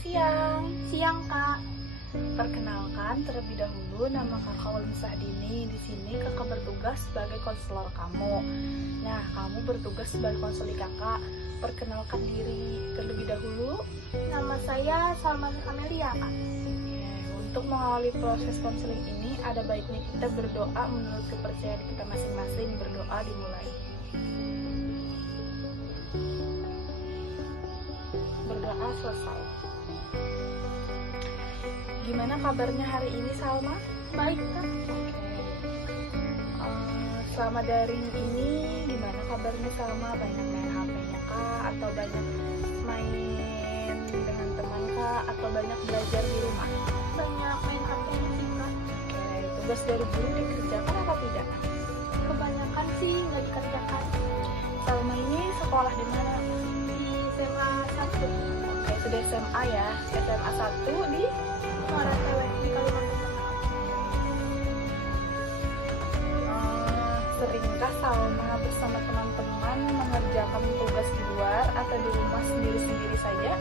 Siang. Siang, Kak. Perkenalkan terlebih dahulu, nama kakak Ulun Sahdini. Di sini kakak bertugas sebagai konselor kamu. Nah, kamu bertugas sebagai konseling kakak. Perkenalkan diri terlebih dahulu. Nama saya Salman Amelia, Kak. Untuk mengawali proses konseling ini, ada baiknya kita berdoa menurut kepercayaan kita masing-masing. Berdoa dimulai. Berdoa selesai. Gimana kabarnya hari ini, Salma? Baik, Kak. Selama daring ini gimana kabarnya, Salma? Banyak main HP-nya kah? Atau banyak main dengan teman kah? Atau banyak belajar di rumah? Banyak main HP sih, Kak. Tugas dari guru dikerjakan atau tidak? Kebanyakan sih nggak dikerjakan. Salma ini sekolah di mana? Di SMA 1 Sudah SMA ya. SMA 1 di Muara Tewe di Kalimantan Tengah. Seringkah Salma bersama teman-teman mengerjakan tugas di luar atau di rumah sendiri-sendiri saja?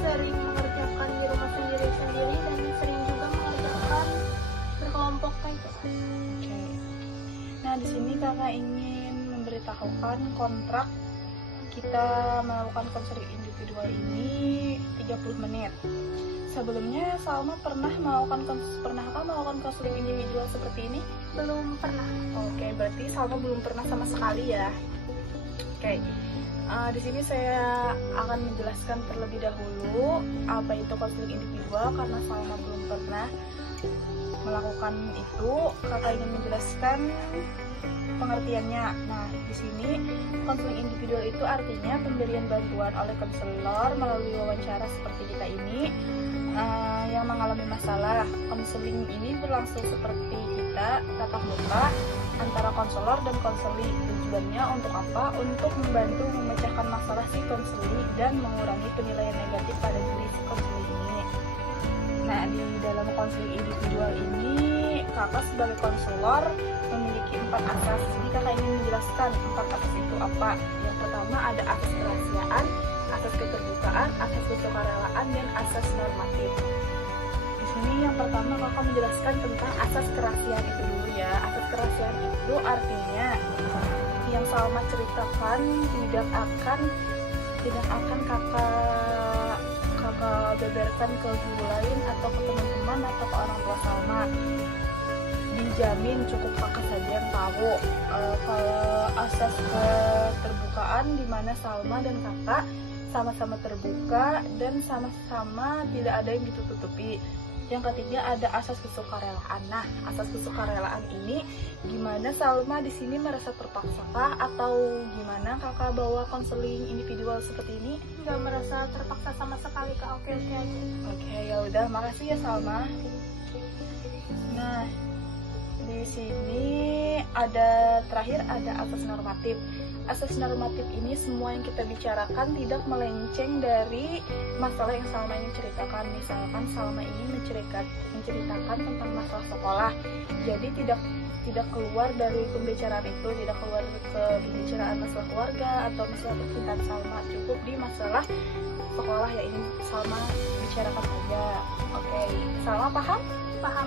Sering mengerjakan di rumah sendiri-sendiri dan sering juga mengerjakan berkelompok kayak gitu. Nah, di sini kakak ingin memberitahukan kontrak kita melakukan konseling individual ini 30 menit. Sebelumnya Salma pernahkah melakukan konseling individual seperti ini? Belum pernah. Berarti Salma belum pernah sama sekali ya. Di sini saya akan menjelaskan terlebih dahulu apa itu konseling individual karena Salma belum pernah melakukan itu. Kakak ingin menjelaskan pengertiannya. Nah, di sini konseling individual itu artinya pemberian bantuan oleh konselor melalui wawancara seperti kita ini yang mengalami masalah. Konseling ini berlangsung seperti kita tatap muka antara konselor dan konseli. Tujuannya untuk apa? Untuk membantu memecahkan masalah si konseli dan mengurangi penilaian negatif pada diri si konseli ini. Nah, di dalam konseling individual ini kakak sebagai konselor memiliki 4 asas. Jadi kakak ingin menjelaskan 4 asas itu apa. Yang pertama ada asas kerahasiaan, asas keterbukaan, asas kesukarelaan, dan asas normatif. Di sini yang pertama kakak menjelaskan tentang asas kerahasiaan itu dulu ya. Asas kerahasiaan itu artinya yang Salma ceritakan tidak akan kakak beberkan ke guru lain atau ke teman-teman atau ke orang tua Salma. Dijamin cukup kakak saja yang tahu. Kalau asas keterbukaan di mana Salma dan kakak sama-sama terbuka dan sama-sama tidak ada yang ditutupi. Yang ketiga ada asas kesukarelaan. Nah, asas kesukarelaan ini gimana Salma di sini merasa terpaksakah atau gimana kakak bawa konseling individual seperti ini? Nggak merasa terpaksa sama sekali, Kak. Oke aja. Ya udah, makasih ya Salma. Nah, di sini terakhir ada asas normatif. Asas normatif ini semua yang kita bicarakan tidak melenceng dari masalah yang Salma ingin ceritakan. Misalkan Salma ingin menceritakan tentang masalah sekolah, jadi tidak keluar dari pembicaraan itu, tidak keluar ke pembicaraan masalah keluarga atau masalah percintaan Salma, cukup di masalah sekolah ya ini Salma bicarakan saja. Salma paham? Paham.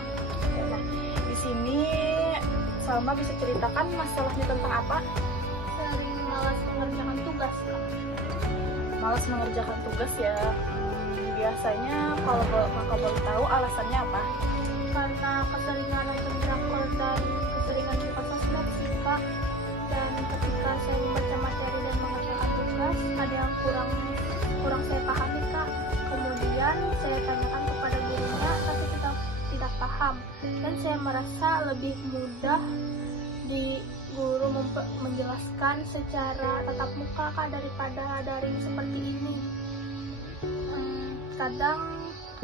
Nah, di sini Salma bisa ceritakan masalahnya tentang apa? Sering malas mengerjakan tugas, Kak. Malas mengerjakan tugas ya. Biasanya kalau kakak boleh tahu alasannya apa? Karena keseringan nonton drakor dan keseringan buka sosmed sih, Kak. Dan ketika saya membaca materi dan mengerjakan tugas, ada yang kurang saya pahami, Kak. Kemudian saya tanyakan kepada gurunya, tapi tidak paham. Dan saya merasa lebih mudah di guru menjelaskan secara tatap muka, Kak, daripada daring seperti ini. Kadang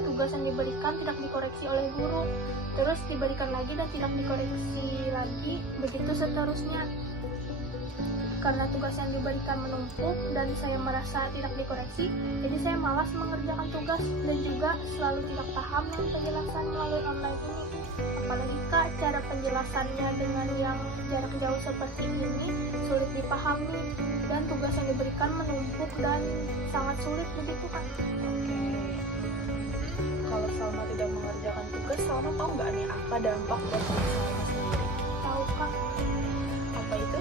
tugas yang diberikan tidak dikoreksi oleh guru, terus diberikan lagi dan tidak dikoreksi lagi, begitu seterusnya. Karena tugas yang diberikan menumpuk dan saya merasa tidak dikoreksi, jadi saya malas mengerjakan tugas dan juga selalu tidak paham dengan penjelasan melalui online ini. Apalagi, Kak, cara penjelasannya dengan yang jarak jauh seperti ini sulit dipahami dan tugas yang diberikan menumpuk dan sangat sulit begitu, Kak. kalau Salma tidak mengerjakan tugas, Salma tahu nggak nih apa dampak buat diri Salma sendiri? Tahu Kak, Apa itu?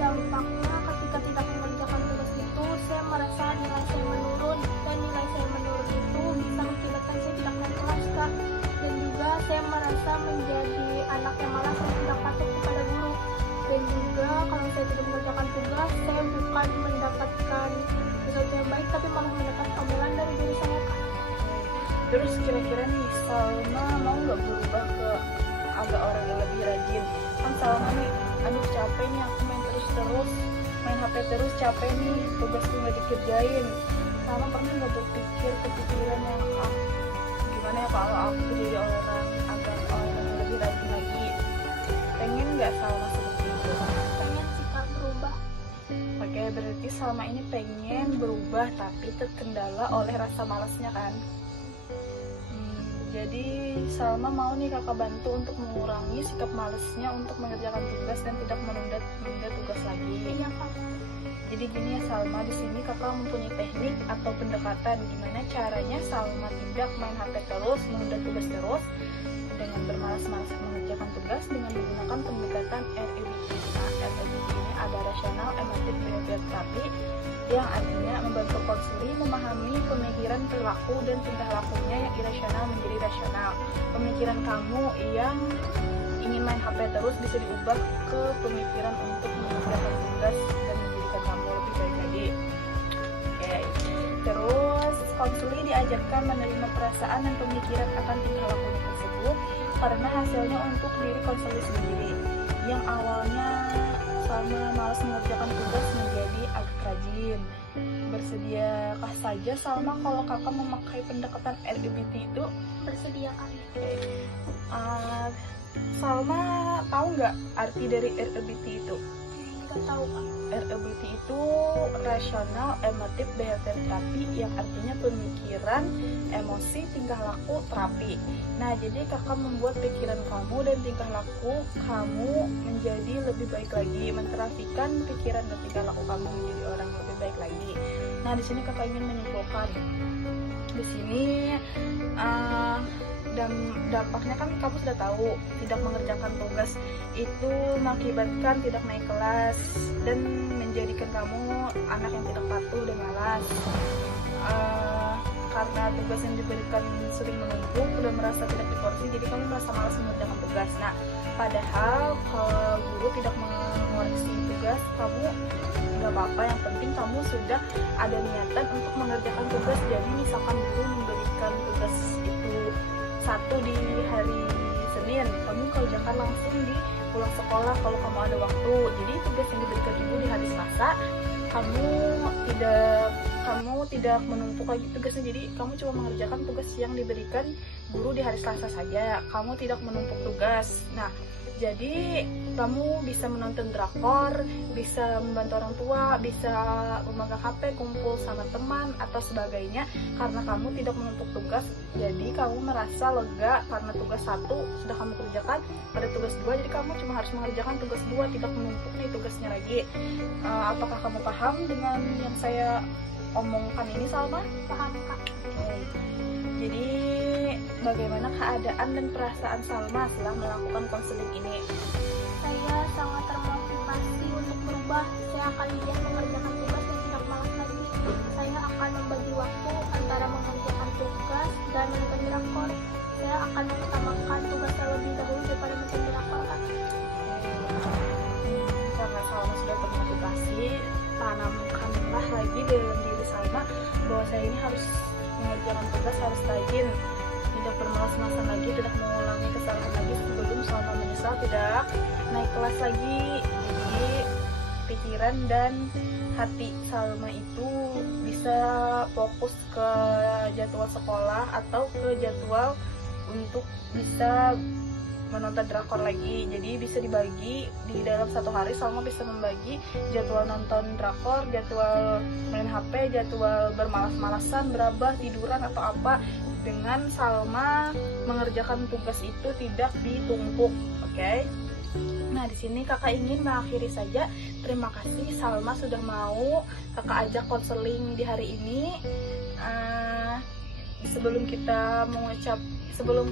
dampaknya ketika tidak mengerjakan tugas itu saya merasa nilai saya menurun, dan nilai saya menurun itu bisa mengakibatkan saya tidak naik kelas Kak. Dan juga saya merasa menjadi anak yang malas dan tidak patuh kepada guru. Dan juga kalau saya tidak mengerjakan tugas, saya bukan mendapatkan sesuatu yang baik, tapi malah mendapat omelan dari diri saya Kak. Terus kira-kira nih Salma mau nggak berubah ke agak orang yang lebih rajin? Kan Salma nih, aduh capek nih aku main main HP terus, capek nih tugasku nggak dikerjain. Salma pernah nggak berpikir kepikiran yang gimana ya kalau aku jadi orang yang lebih rajin lagi? Pengen nggak Salma seperti itu? Pengen sih Kak berubah. Oke, berarti Salma ini pengen berubah tapi terkendala oleh rasa malasnya kan? Jadi Salma mau nih kakak bantu untuk mengurangi sikap malesnya untuk mengerjakan tugas dan tidak menunda tugas lagi. Iya Kak. Jadi gini ya Salma, di sini kakak mempunyai teknik atau pendekatan gimana caranya Salma tidak main HP terus, menunda tugas terus dengan bermalas-malas mengerjakan tugas dengan menggunakan pendekatan REBT. Nah, REBT ini ada Rational Emotive Behavior Therapy yang artinya membantu konselor memahami pemikiran, perilaku, dan tingkah lakunya yang irasional menjadi rasional. Pemikiran kamu yang ingin main HP terus bisa diubah ke pemikiran untuk mengerjakan tugas dan menjadikan kamu lebih baik lagi. Oke. Terus konselor diajarkan menerima perasaan dan pemikiran akan tingkah lakunya tersebut karena hasilnya untuk diri konselor sendiri. Yang awalnya Salma malas mengerjakan tugas menjadi agak rajin. Bersediakah saja Salma kalau kakak memakai pendekatan REBT itu? Bersedia Kak. Salma tahu nggak arti dari REBT itu? Nggak tahu Kak. REBT itu Rational Emotive Behavior Therapy yang artinya pemikiran, emosi, tingkah laku, terapi. Nah, jadi kakak membuat pikiran kamu dan tingkah laku kamu menjadi lebih baik lagi, menterapikan pikiran dan tingkah laku kamu menjadi orang yang lebih baik lagi. Nah, di sini kakak ingin menyimpulkan. Di sini dan dampaknya kan kamu sudah tahu, tidak mengerjakan tugas itu mengakibatkan tidak naik kelas dan menjadikan kamu anak yang tidak patuh dan malas. Karena tugas yang diberikan sering menumpuk dan merasa tidak diporsi, jadi kamu merasa malas mengerjakan tugas. Nah, padahal kalau guru tidak mengoreksi tugas kamu, nggak apa-apa, yang penting kamu sudah ada niatan untuk mengerjakan tugas. Jadi misalkan guru memberikan tugas itu satu di hari Senin, kamu kerjakan langsung di pulang sekolah kalau kamu ada waktu. Jadi tugas yang diberikan ibu di hari Selasa, kamu tidak menumpuk lagi tugasnya. Jadi kamu cuma mengerjakan tugas yang diberikan guru di hari Selasa saja, kamu tidak menumpuk tugas. Nah, jadi kamu bisa menonton drakor, bisa membantu orang tua, bisa memegang HP, kumpul sama teman atau sebagainya. Karena kamu tidak menumpuk tugas, jadi kamu merasa lega karena tugas satu sudah kamu kerjakan, pada tugas dua jadi kamu cuma harus mengerjakan tugas dua, tidak menumpuk nih tugasnya lagi. Apakah kamu paham dengan yang saya omongkan ini, Salma? Paham Kak. Jadi bagaimana keadaan dan perasaan Salma setelah melakukan konseling ini? Saya sangat termotivasi untuk berubah. Saya akan giat mengerjakan tugas dan tidak malas lagi. Saya akan membagi waktu antara mengerjakan tugas dan menonton drakor. Saya akan mengutamakan tugas saya lebih dahulu daripada menonton drakor Kak. Karena Salma sudah termotivasi, tanamkanlah lagi dalam diri Salma bahwa saya ini harus mengerjakan tugas, harus rajin, tidak bermalas-malasan lagi, tidak mengulangi kesalahan lagi sebelum Salma menyesal tidak naik kelas lagi. Jadi pikiran dan hati Salma itu bisa fokus ke jadwal sekolah atau ke jadwal untuk bisa menonton drakor lagi. Jadi bisa dibagi di dalam satu hari, Salma bisa membagi jadwal nonton drakor, jadwal main HP, jadwal bermalas-malasan, berabah, tiduran atau apa, dengan Salma mengerjakan tugas itu tidak ditumpuk. Oke? Nah, di sini kakak ingin mengakhiri saja. Terima kasih Salma sudah mau kakak ajak konseling di hari ini. sebelum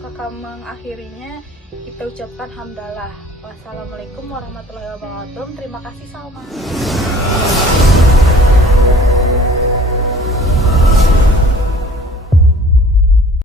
kakak mengakhirinya, kita ucapkan hamdalah. Wassalamualaikum warahmatullahi wabarakatuh. Terima kasih Salma.